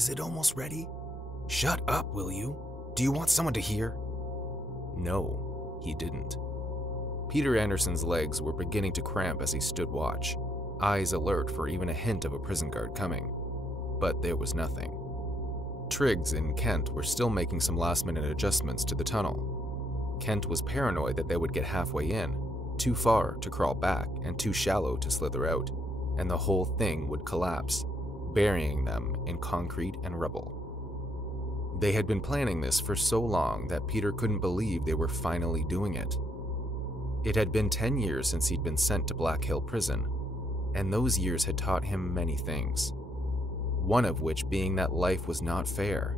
Is it almost ready? Shut up, will you? Do you want someone to hear? No, he didn't. Peter Anderson's legs were beginning to cramp as he stood watch, eyes alert for even a hint of a prison guard coming. But there was nothing. Triggs and Kent were still making some last-minute adjustments to the tunnel. Kent was paranoid that they would get halfway in, too far to crawl back and too shallow to slither out, and the whole thing would collapse, burying them in concrete and rubble. They had been planning this for so long that Peter couldn't believe they were finally doing it. It had been 10 years since he'd been sent to Black Hill Prison, and those years had taught him many things, one of which being that life was not fair,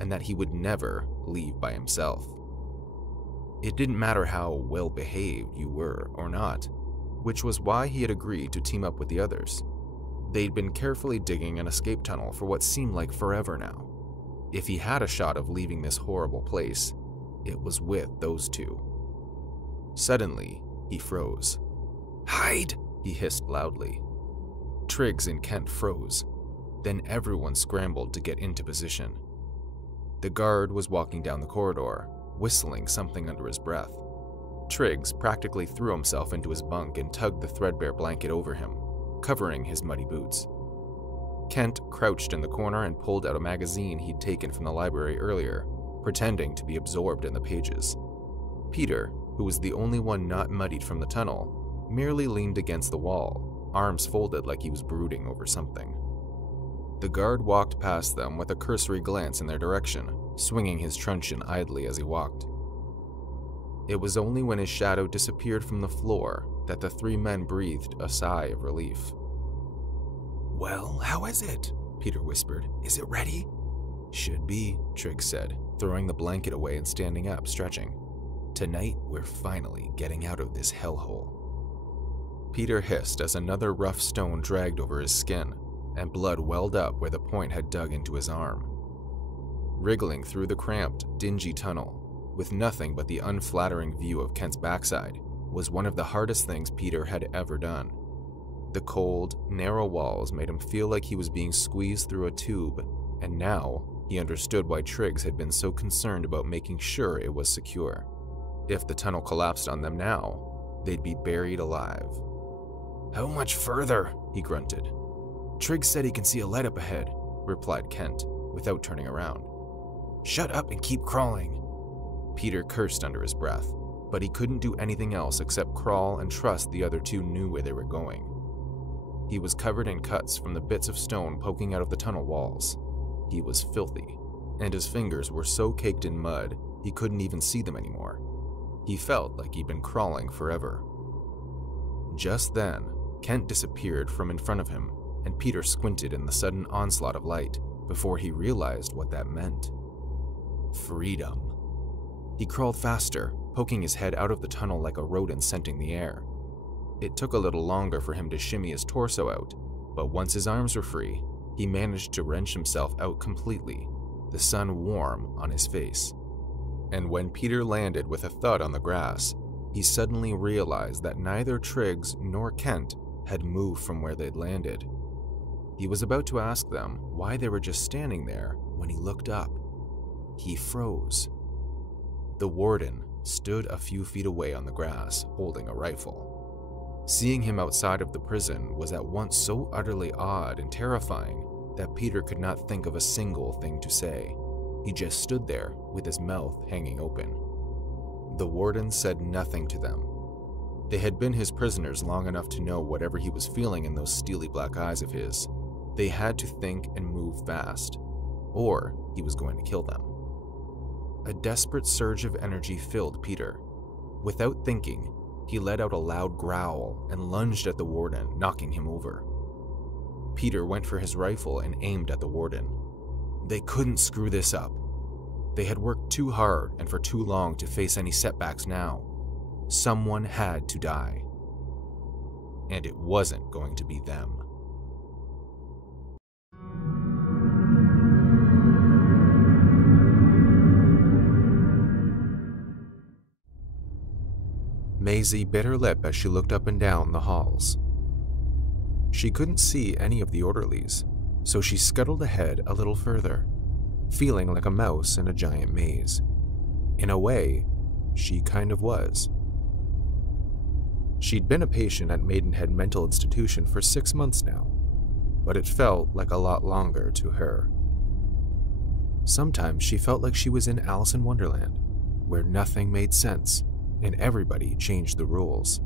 and that he would never leave by himself. It didn't matter how well-behaved you were or not, which was why he had agreed to team up with the others. They'd been carefully digging an escape tunnel for what seemed like forever now. If he had a shot of leaving this horrible place, it was with those two. Suddenly, he froze. "Hide!" he hissed loudly. Triggs and Kent froze. Then everyone scrambled to get into position. The guard was walking down the corridor, whistling something under his breath. Triggs practically threw himself into his bunk and tugged the threadbare blanket over him, covering his muddy boots. Kent crouched in the corner and pulled out a magazine he'd taken from the library earlier, pretending to be absorbed in the pages. Peter, who was the only one not muddied from the tunnel, merely leaned against the wall, arms folded like he was brooding over something. The guard walked past them with a cursory glance in their direction, swinging his truncheon idly as he walked. It was only when his shadow disappeared from the floor that the three men breathed a sigh of relief. "Well, how is it?" Peter whispered. "Is it ready?" "Should be," Triggs said, throwing the blanket away and standing up, stretching. "Tonight, we're finally getting out of this hellhole." Peter hissed as another rough stone dragged over his skin, and blood welled up where the point had dug into his arm. Wriggling through the cramped, dingy tunnel, with nothing but the unflattering view of Kent's backside, was one of the hardest things Peter had ever done. The cold, narrow walls made him feel like he was being squeezed through a tube, and now he understood why Triggs had been so concerned about making sure it was secure. If the tunnel collapsed on them now, they'd be buried alive. "How much further?" he grunted. "Triggs said he can see a light up ahead," replied Kent, without turning around. "Shut up and keep crawling." Peter cursed under his breath, but he couldn't do anything else except crawl and trust the other two knew where they were going. He was covered in cuts from the bits of stone poking out of the tunnel walls. He was filthy, and his fingers were so caked in mud he couldn't even see them anymore. He felt like he'd been crawling forever. Just then, Kent disappeared from in front of him, and Peter squinted in the sudden onslaught of light before he realized what that meant. Freedom. He crawled faster, poking his head out of the tunnel like a rodent scenting the air. It took a little longer for him to shimmy his torso out, but once his arms were free, he managed to wrench himself out completely, the sun warm on his face. And when Peter landed with a thud on the grass, he suddenly realized that neither Triggs nor Kent had moved from where they'd landed. He was about to ask them why they were just standing there when he looked up. He froze. The warden stood a few feet away on the grass, holding a rifle. Seeing him outside of the prison was at once so utterly odd and terrifying that Peter could not think of a single thing to say. He just stood there with his mouth hanging open. The warden said nothing to them. They had been his prisoners long enough to know whatever he was feeling in those steely black eyes of his. They had to think and move fast, or he was going to kill them. A desperate surge of energy filled Peter. Without thinking, he let out a loud growl and lunged at the warden, knocking him over. Peter went for his rifle and aimed at the warden. They couldn't screw this up. They had worked too hard and for too long to face any setbacks now. Someone had to die. And it wasn't going to be them. Maisie bit her lip as she looked up and down the halls. She couldn't see any of the orderlies, so she scuttled ahead a little further, feeling like a mouse in a giant maze. In a way, she kind of was. She'd been a patient at Maidenhead Mental Institution for 6 months now, but it felt like a lot longer to her. Sometimes she felt like she was in Alice in Wonderland, where nothing made sense and everybody changed the rules.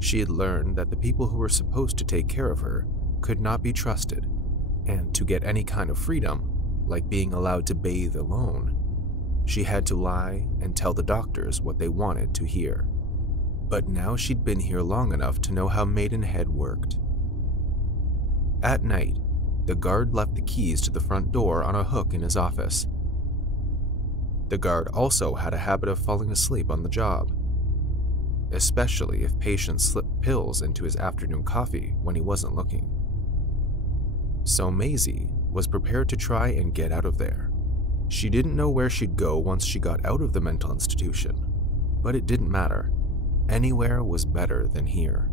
She had learned that the people who were supposed to take care of her could not be trusted, and to get any kind of freedom, like being allowed to bathe alone, she had to lie and tell the doctors what they wanted to hear. But now she'd been here long enough to know how Maidenhead worked. At night, the guard left the keys to the front door on a hook in his office. The guard also had a habit of falling asleep on the job, especially if patients slipped pills into his afternoon coffee when he wasn't looking. So Maisie was prepared to try and get out of there. She didn't know where she'd go once she got out of the mental institution, but it didn't matter. Anywhere was better than here.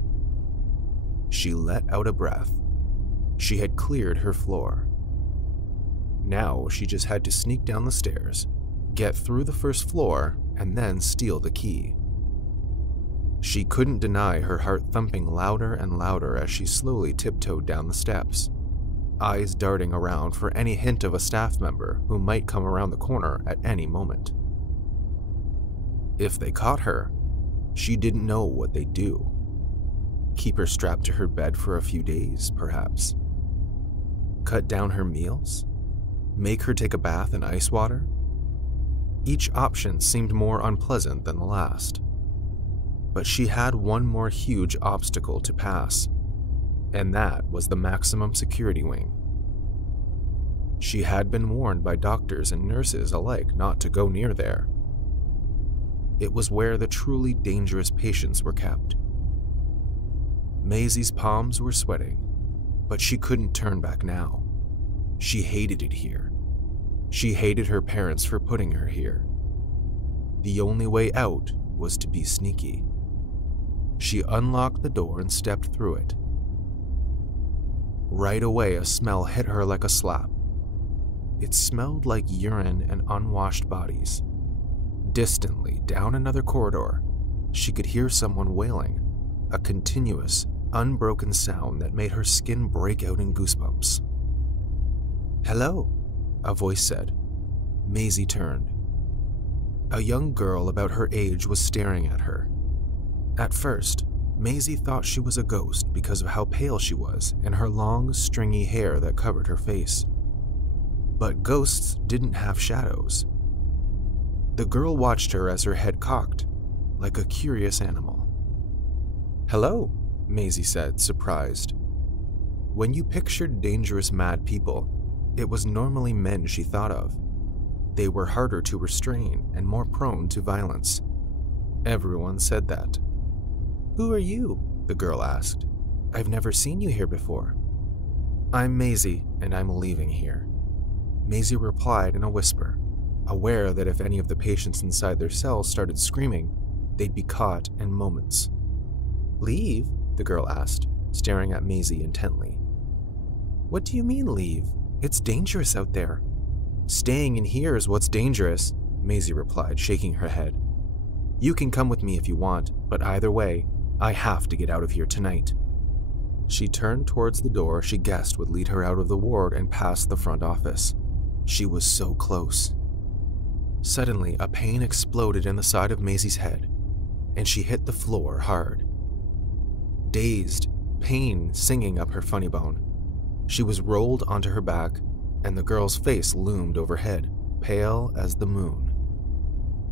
She let out a breath. She had cleared her floor. Now she just had to sneak down the stairs, get through the first floor, and then steal the key. She couldn't deny her heart thumping louder and louder as she slowly tiptoed down the steps, eyes darting around for any hint of a staff member who might come around the corner at any moment. If they caught her, she didn't know what they'd do. Keep her strapped to her bed for a few days, perhaps. Cut down her meals? Make her take a bath in ice water? Each option seemed more unpleasant than the last. But she had one more huge obstacle to pass, and that was the maximum security wing. She had been warned by doctors and nurses alike not to go near there. It was where the truly dangerous patients were kept. Maisie's palms were sweating, but she couldn't turn back now. She hated it here. She hated her parents for putting her here. The only way out was to be sneaky. She unlocked the door and stepped through it. Right away, a smell hit her like a slap. It smelled like urine and unwashed bodies. Distantly, down another corridor, she could hear someone wailing, a continuous, unbroken sound that made her skin break out in goosebumps. "Hello," a voice said. Maisie turned. A young girl about her age was staring at her. At first, Maisie thought she was a ghost because of how pale she was and her long, stringy hair that covered her face. But ghosts didn't have shadows. The girl watched her as her head cocked, like a curious animal. "Hello," Maisie said, surprised. When you pictured dangerous mad people, it was normally men she thought of. They were harder to restrain and more prone to violence. Everyone said that. "Who are you?" the girl asked. "I've never seen you here before." "I'm Maisie, and I'm leaving here," Maisie replied in a whisper, aware that if any of the patients inside their cells started screaming, they'd be caught in moments. "Leave?" the girl asked, staring at Maisie intently. "What do you mean leave? It's dangerous out there." "Staying in here is what's dangerous," Maisie replied, shaking her head. "You can come with me if you want, but either way, I have to get out of here tonight." She turned towards the door she guessed would lead her out of the ward and past the front office. She was so close. Suddenly, a pain exploded in the side of Maisie's head, and she hit the floor hard. Dazed, pain singing up her funny bone, she was rolled onto her back, and the girl's face loomed overhead, pale as the moon.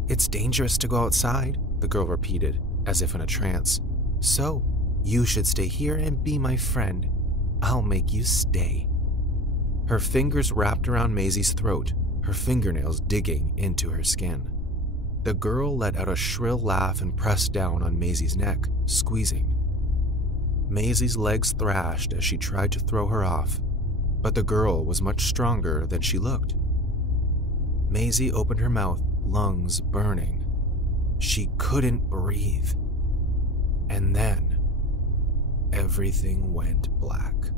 "It's dangerous to go outside," the girl repeated, as if in a trance. "So, you should stay here and be my friend. I'll make you stay." Her fingers wrapped around Maisie's throat, her fingernails digging into her skin. The girl let out a shrill laugh and pressed down on Maisie's neck, squeezing. Maisie's legs thrashed as she tried to throw her off, but the girl was much stronger than she looked. Maisie opened her mouth, lungs burning. She couldn't breathe. And then, everything went black.